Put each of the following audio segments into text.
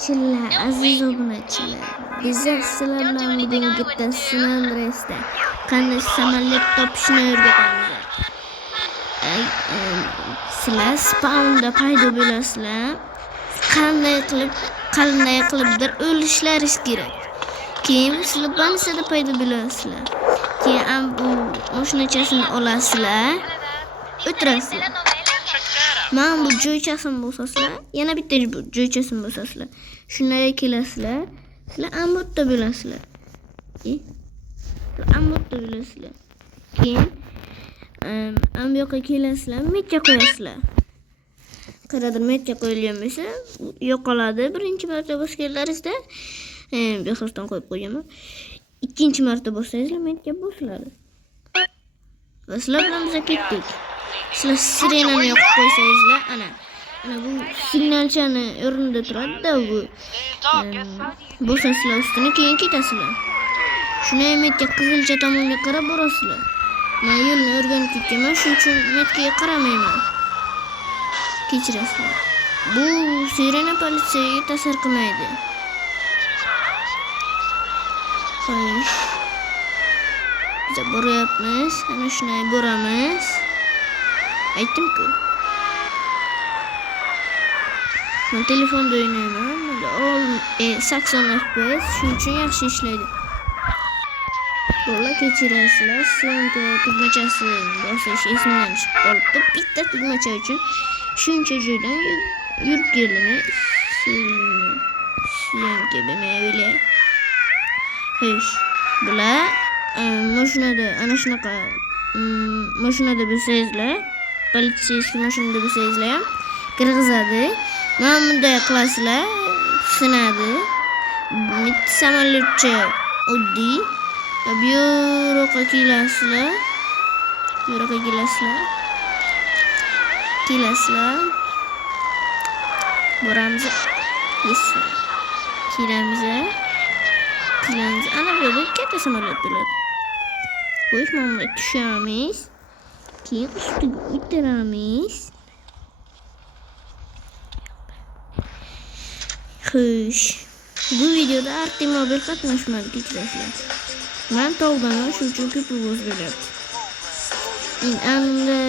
Obunachilar, aziz obunachilar. Bizlar sizlar bilan bugun bitta San Andreasda qanday samolyot topishni o'rgatamiz. Sizlar spawnda paydo bo'lasizlar. Qanday qilibdir o'lishlaringiz kerak. Keyin sizlar bansada paydo bo'lasizlar. Keyin bu mashinachasini olasizlar. O'tirasizlar. Men bu joychasini bo'lsasizlar, yana bitta joychasini bo'lsasizlar. Shunday kelasizlar. Sizlar ambotda bo'lasizlar. Ambotda bo'lasizlar. Keyin bu yoqqa kelasizlar, metga qo'yasizlar. Qaradir metga qo'yilgan bo'lsa, yo'qoladi. Birinchi marta bosganlaringizda bexosdan qo'yib qo'yaman. Ikkinchi marta bossangiz metga bosiladi. Va sizlar bilan biz ketdik. Sizlar sirenani yoqib qo'ysangizlar, ana bu signalchani o'rnida turadi-da bu. Bosasizlar ustini, keyin ketasizlar. Shuni metga qizilcha tomonga qarab borasizlar. Men yo'lni o'rganib ketganman, shuning uchun metga qaramayman. Kechirasizlar. Bu sirena politsiyaga ta'sir qilmaydi. Xo'sh. Biz boryapmiz, ana shunday boramiz. Aytdim-ku. Men telefonda o'ynayman. 80 FPS, shuning uchun yaxshi ishlaydi. Bo'la kechirasizlar. Syomka tugmachasi bosish esimdan chiqib qolibdi. Bitta tugmacha uchun shuncha joydan yurib keldim. Syomka bemayli. Xo'sh. Bular mashinada ana shunaqa mashinada bo'lsangizlar, politsiyskiy mashinada bo'lsangizlar ham kirgizadi. Mana bunday qilasizlar, sinadi. Bitta samolyotcha oddiy. Bu yoqqa kelasizlar. Bu yoqqa kelasizlar. Boramiz. Yes. Kelamiz. Ana bu yerda katta samolyot bo'ladi. Xo'sh, mana tushamiz. Keyin ustiga o'tiramiz. Xo'sh, bu videoda Artemobil qatnashmadi, kechirasizlar. Men tog'daman, shuning uchun ko'p o'z bo'lyapti. Endi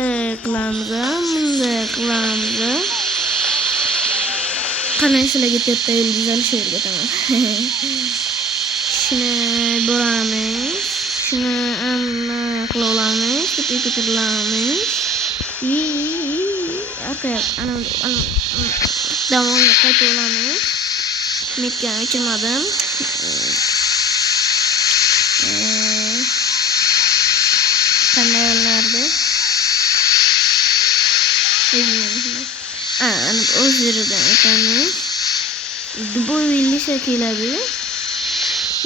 bunday qilamiz. Qanday sizlarga to'rtta yulduz olishga o'rgataman. Shuni boramiz. Shuni qila olamiz. Ko'tarilamiz. Ana damonga qaytib olamiz. Metga o'chirmadim. Qanday yo'llarda? Ana o'z yeridan o'tamiz. Duboyli keladi.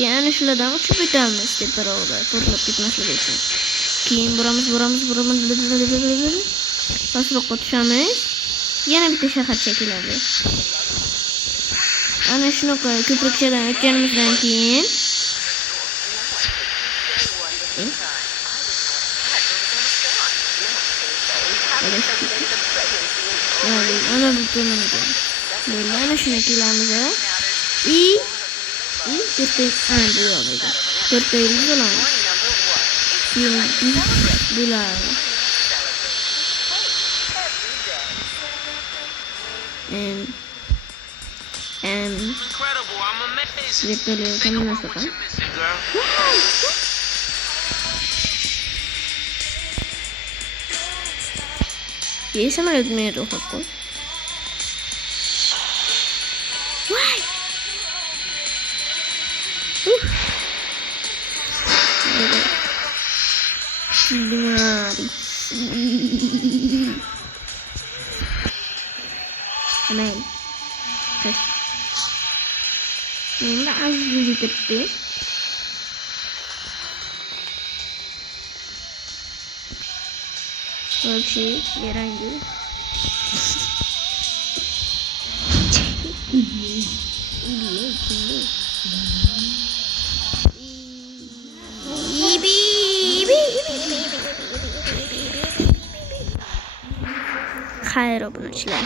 Yana shulardan uchib o'tamiz teparoqda, portlab ketmasligi uchun. Keyin boramiz. Pastroqqa tushamiz. Yana bitta shaharcha keladi. Ana shunaqa ko'prikchadan o'tganimizdan keyin ana bu to'nimga. Ana shuna kelamiz. To'rtta yulduz olamiz. Bular. Incredible, I'm amazed. ये samolyot में रोक को Amen. Ini asli diterti. Oke, beranju. Hayır obunachilar.